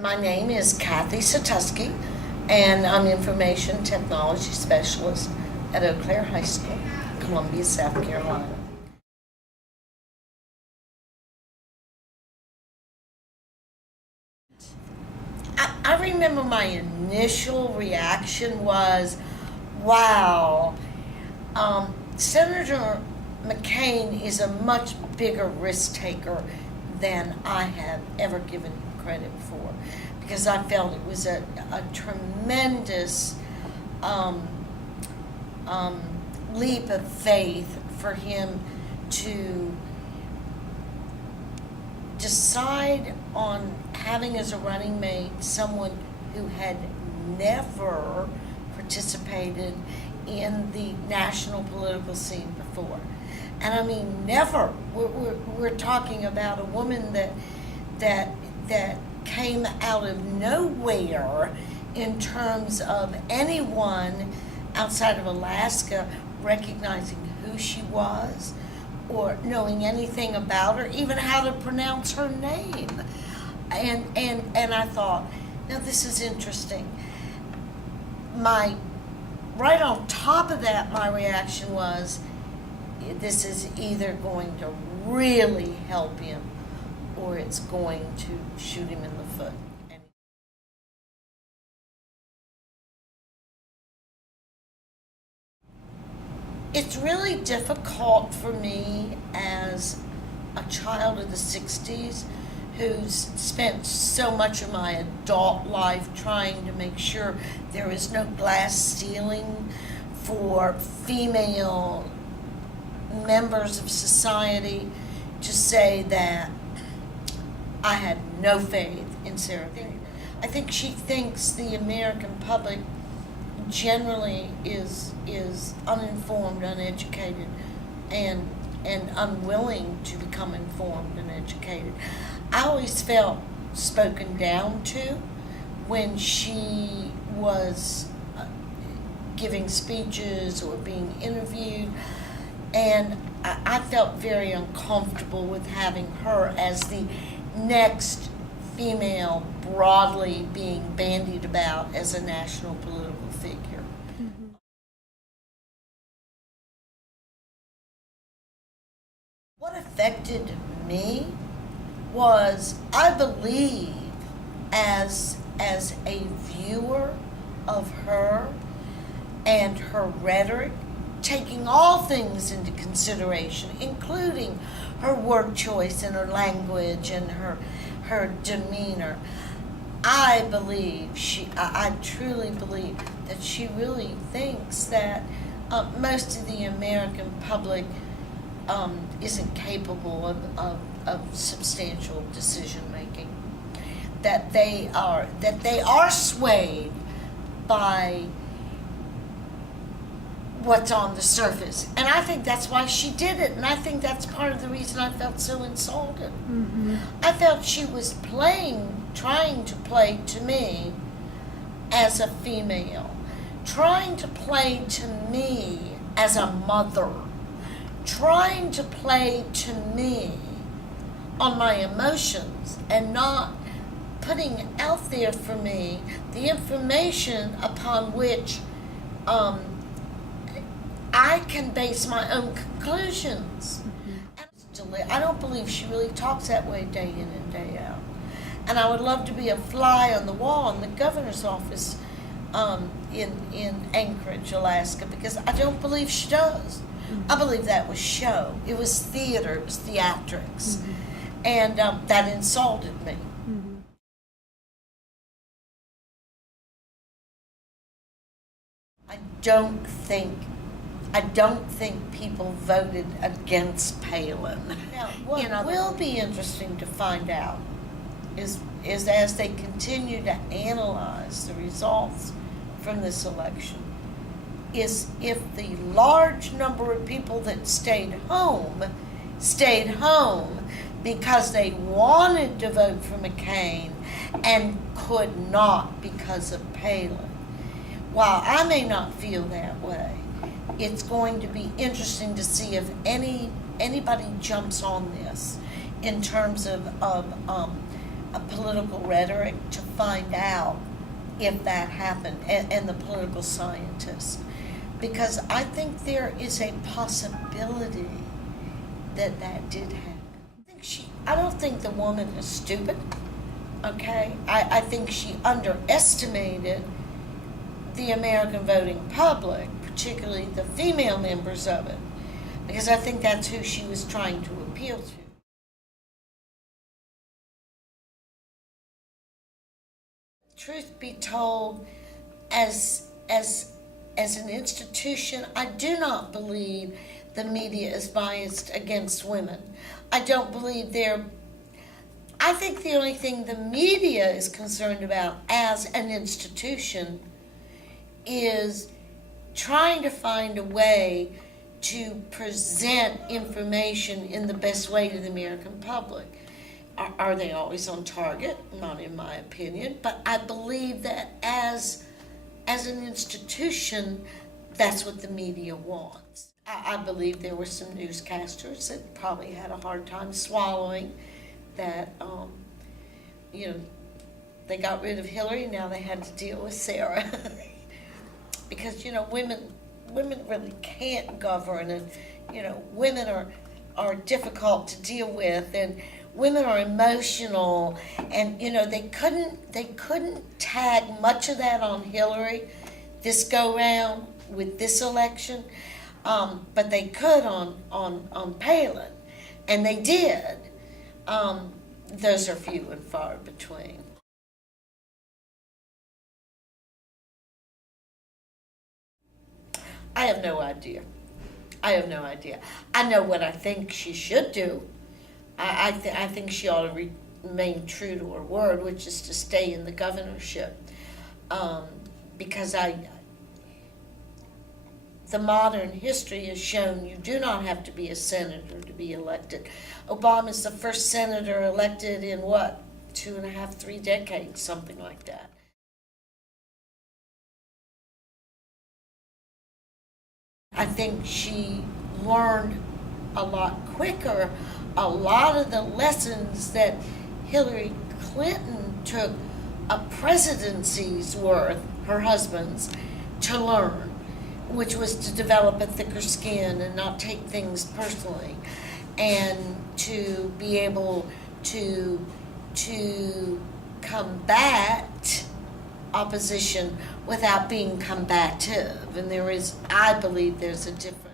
My name is Kathryn Sutusky, and I'm Information Technology Specialist at Eau Claire High School, Columbia, South Carolina. I remember my initial reaction was, wow, Senator McCain is a much bigger risk taker than I have ever given him credit for, because I felt it was a tremendous leap of faith for him to decide on having as a running mate someone who had never participated in the national political scene before. And I mean, never. We're talking about a woman that came out of nowhere in terms of anyone outside of Alaska recognizing who she was or knowing anything about her, even how to pronounce her name. And I thought, now this is interesting. Right on top of that, my reaction was, this is either going to really help him or it's going to shoot him in the foot. It's really difficult for me as a child of the 60s who's spent so much of my adult life trying to make sure there is no glass ceiling for female members of society, to say that I had no faith in Sarah Palin. I think she thinks the American public generally is uninformed, uneducated, and unwilling to become informed and educated. I always felt spoken down to when she was giving speeches or being interviewed, and I felt very uncomfortable with having her as the next female broadly being bandied about as a national political figure. Mm-hmm. What affected me was, I believe, as a viewer of her and her rhetoric, taking all things into consideration, including her word choice and her language and her demeanor, I truly believe that she really thinks that most of the American public isn't capable of substantial decision making. That they are swayed by what's on the surface. And I think that's why she did it, and I think that's part of the reason I felt so insulted. Mm-hmm. I felt she was trying to play to me as a female, trying to play to me as a mother, trying to play to me on my emotions, and not putting out there for me the information upon which I can base my own conclusions. Mm-hmm. I don't believe she really talks that way day in and day out. And I would love to be a fly on the wall in the governor's office in Anchorage, Alaska, because I don't believe she does. Mm-hmm. I believe that was show. It was theater. It was theatrics. Mm-hmm. And that insulted me. Mm-hmm. I don't think people voted against Palin. Now, what will be interesting to find out is as they continue to analyze the results from this election, is if the large number of people that stayed home because they wanted to vote for McCain and could not because of Palin. While I may not feel that way, it's going to be interesting to see if anybody jumps on this in terms of a political rhetoric to find out if that happened, and the political scientists, because I think there is a possibility that that did happen. I don't think the woman is stupid, okay? I think she underestimated the American voting public, particularly the female members of it, because I think that's who she was trying to appeal to. Truth be told, as an institution, I do not believe the media is biased against women. I don't believe I think the only thing the media is concerned about as an institution is trying to find a way to present information in the best way to the American public. Are they always on target? Not in my opinion, but I believe that as an institution, that's what the media wants. I believe there were some newscasters that probably had a hard time swallowing that, they got rid of Hillary, now they had to deal with Sarah. Because, women really can't govern, and, women are difficult to deal with, and women are emotional, and they couldn't tag much of that on Hillary this go round with this election, but they could on Palin, and they did. Those are few and far between. I have no idea. I know what I think she should do. I think she ought to remain true to her word, which is to stay in the governorship, because the modern history has shown you do not have to be a senator to be elected. Obama's the first senator elected in 2.5, 3 decades, something like that. I think she learned a lot quicker a lot of the lessons that Hillary Clinton took a presidency's worth, her husband's, to learn, which was to develop a thicker skin and not take things personally, and to be able to combat opposition without being combative. And I believe there's a difference.